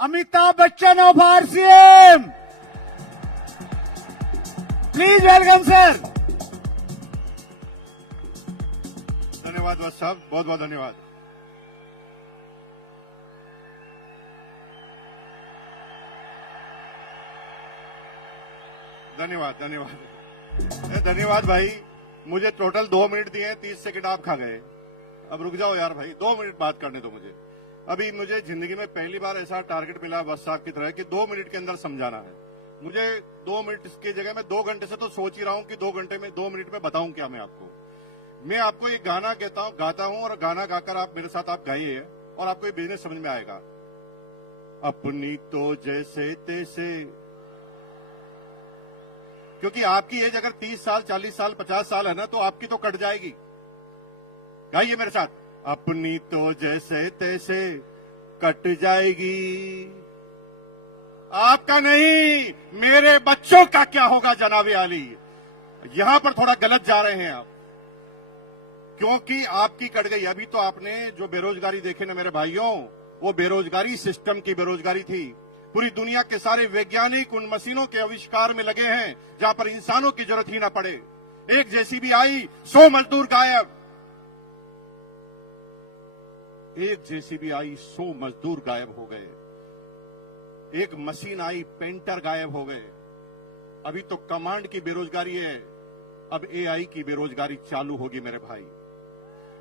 Amitabh Bachchan of RCM. Please welcome, sir. धन्यवाद बस साहब, बहुत बहुत धन्यवाद। धन्यवाद धन्यवाद धन्यवाद भाई। मुझे टोटल 2 मिनट दिए, 30 सेकंड आप खा गए। अब रुक जाओ यार भाई, 2 मिनट बात करने दो मुझे। अभी मुझे जिंदगी में पहली बार ऐसा टारगेट मिला बस साहब की तरह कि 2 मिनट के अंदर समझाना है। मुझे 2 मिनट की जगह मैं 2 घंटे से तो सोच ही रहा हूं कि 2 घंटे में 2 मिनट में बताऊं क्या मैं आपको। मैं आपको एक गाना गाता हूं और गाना गाकर आप मेरे साथ आप गाइए और आपको ये बिजनेस समझ में आएगा। अपनी तो जैसे तैसे, क्योंकि आपकी एज अगर 30 साल 40 साल 50 साल है ना, तो आपकी तो कट जाएगी। गाइए मेरे साथ, अपनी तो जैसे तैसे कट जाएगी, आपका नहीं मेरे बच्चों का क्या होगा जनाबे आली। यहां पर थोड़ा गलत जा रहे हैं आप, क्योंकि आपकी कट गई। अभी तो आपने जो बेरोजगारी देखे ना मेरे भाइयों, वो बेरोजगारी सिस्टम की बेरोजगारी थी। पूरी दुनिया के सारे वैज्ञानिक उन मशीनों के आविष्कार में लगे हैं जहां पर इंसानों की जरूरत ही ना पड़े। एक जेसीबी आई, 100 मजदूर गायब। एक जेसीबी आई, 100 मजदूर गायब हो गए। एक मशीन आई, पेंटर गायब हो गए। अभी तो कमांड की बेरोजगारी है, अब एआई की बेरोजगारी चालू होगी मेरे भाई।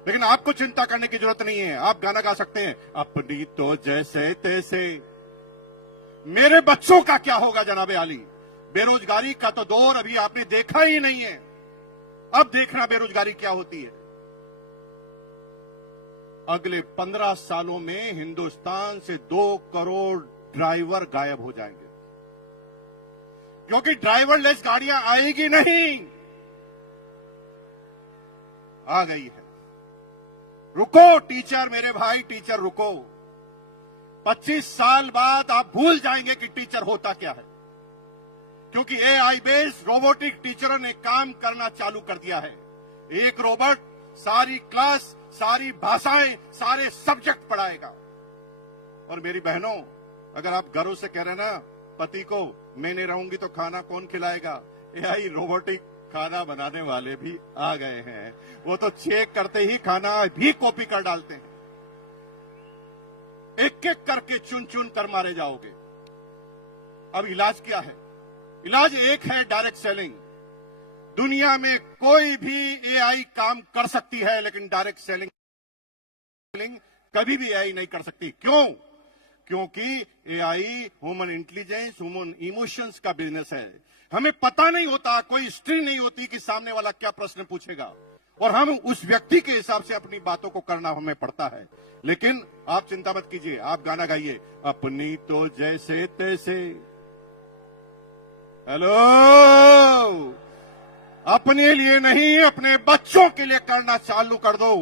लेकिन आपको चिंता करने की जरूरत नहीं है। आप गाना गा सकते हैं, अपनी तो जैसे तैसे मेरे बच्चों का क्या होगा जनाबे आली। बेरोजगारी का तो दौर अभी आपने देखा ही नहीं है, अब देखना बेरोजगारी क्या होती है। अगले 15 सालों में हिंदुस्तान से 2 करोड़ ड्राइवर गायब हो जाएंगे, क्योंकि ड्राइवरलेस गाड़ियां आएगी नहीं। आ गई है। रुको टीचर, मेरे भाई टीचर रुको। 25 साल बाद आप भूल जाएंगे कि टीचर होता क्या है, क्योंकि एआई बेस्ड रोबोटिक टीचरों ने काम करना चालू कर दिया है। एक रोबोट सारी क्लास, सारी भाषाएं, सारे सब्जेक्ट पढ़ाएगा। और मेरी बहनों, अगर आप गर्व से कह रहे हैं ना पति को, मैं नहीं रहूंगी तो खाना कौन खिलाएगा, एआई रोबोटिक खाना बनाने वाले भी आ गए हैं। वो तो चेक करते ही खाना भी कॉपी कर डालते हैं। एक एक करके चुन चुन कर मारे जाओगे। अब इलाज क्या है? इलाज एक है, डायरेक्ट सेलिंग। दुनिया में कोई भी एआई काम कर सकती है, लेकिन डायरेक्ट सेलिंग कभी भी एआई नहीं कर सकती। क्यों? क्योंकि AI human intelligence, human emotions का बिजनेस है। हमें पता नहीं होता, कोई हिस्ट्री नहीं होती कि सामने वाला क्या प्रश्न पूछेगा, और हम उस व्यक्ति के हिसाब से अपनी बातों को करना हमें पड़ता है। लेकिन आप चिंता मत कीजिए, आप गाना गाइए, अपनी तो जैसे तैसे। हेलो, अपने लिए नहीं, अपने बच्चों के लिए करना चालू कर दो,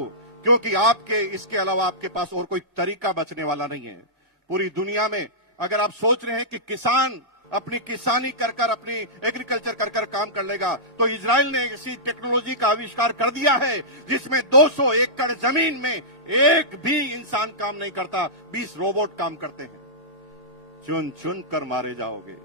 क्योंकि आपके इसके अलावा आपके पास और कोई तरीका बचने वाला नहीं है। पूरी दुनिया में अगर आप सोच रहे हैं कि किसान अपनी किसानी कर कर, अपनी एग्रीकल्चर कर कर काम कर लेगा, तो इजराइल ने ऐसी टेक्नोलॉजी का आविष्कार कर दिया है जिसमें 200 एकड़ जमीन में एक भी इंसान काम नहीं करता, 20 रोबोट काम करते हैं। चुन चुन कर मारे जाओगे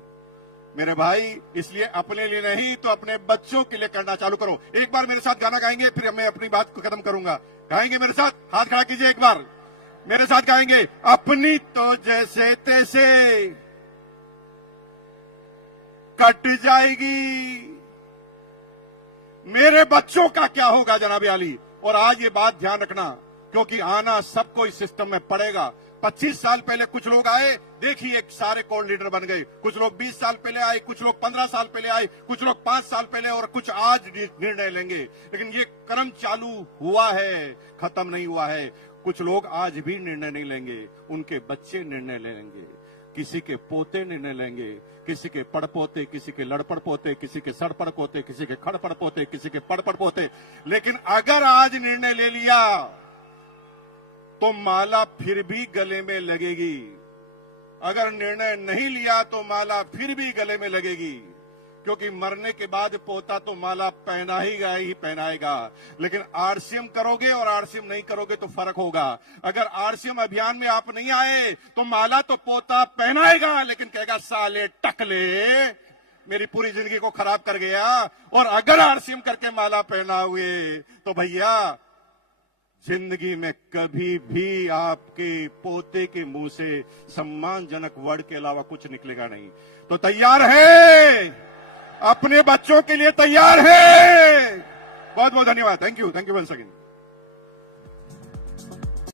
मेरे भाई। इसलिए अपने लिए नहीं तो अपने बच्चों के लिए करना चालू करो। एक बार मेरे साथ गाना गाएंगे, फिर मैं अपनी बात को खत्म करूंगा। गाएंगे मेरे साथ? हाथ खड़ा कीजिए, एक बार मेरे साथ गाएंगे, अपनी तो जैसे तैसे कट जाएगी, मेरे बच्चों का क्या होगा जनाबे आली। और आज ये बात ध्यान रखना, क्योंकि आना सबको इस सिस्टम में पड़ेगा। 25 साल पहले कुछ लोग आए, देखिए सारे कोर लीडर बन गए। कुछ लोग 20 साल पहले आए, कुछ लोग 15 साल पहले आए, कुछ लोग 5 साल पहले, और कुछ आज निर्णय लेंगे। लेकिन ये क्रम चालू हुआ है, खत्म नहीं हुआ है। कुछ लोग आज भी निर्णय नहीं लेंगे, उनके बच्चे निर्णय लेंगे, किसी के पोते निर्णय लेंगे, किसी के पड़पोते, किसी के लड़पड़ पोते, किसी के सड़पड़ पोते, किसी के खड़पड़ पोते, किसी के पड़पड़ पोते। लेकिन अगर आज निर्णय ले लिया तो माला फिर भी गले में लगेगी। अगर निर्णय नहीं लिया तो माला फिर भी गले में लगेगी। क्योंकि मरने के बाद पोता तो माला पहनाएगा ही पहनाएगा, लेकिन आरसीएम करोगे और आरसीएम नहीं करोगे तो फर्क होगा। अगर आरसीएम अभियान में आप नहीं आए तो माला तो पोता पहनाएगा, लेकिन कहेगा साले टकले मेरी पूरी जिंदगी को खराब कर गया। और अगर आरसीएम करके माला पहनाओगे तो भैया जिंदगी में कभी भी आपके पोते के मुंह से सम्मानजनक वर्ड के अलावा कुछ निकलेगा नहीं। तो तैयार है, अपने बच्चों के लिए तैयार है। बहुत बहुत धन्यवाद। Thank you once again.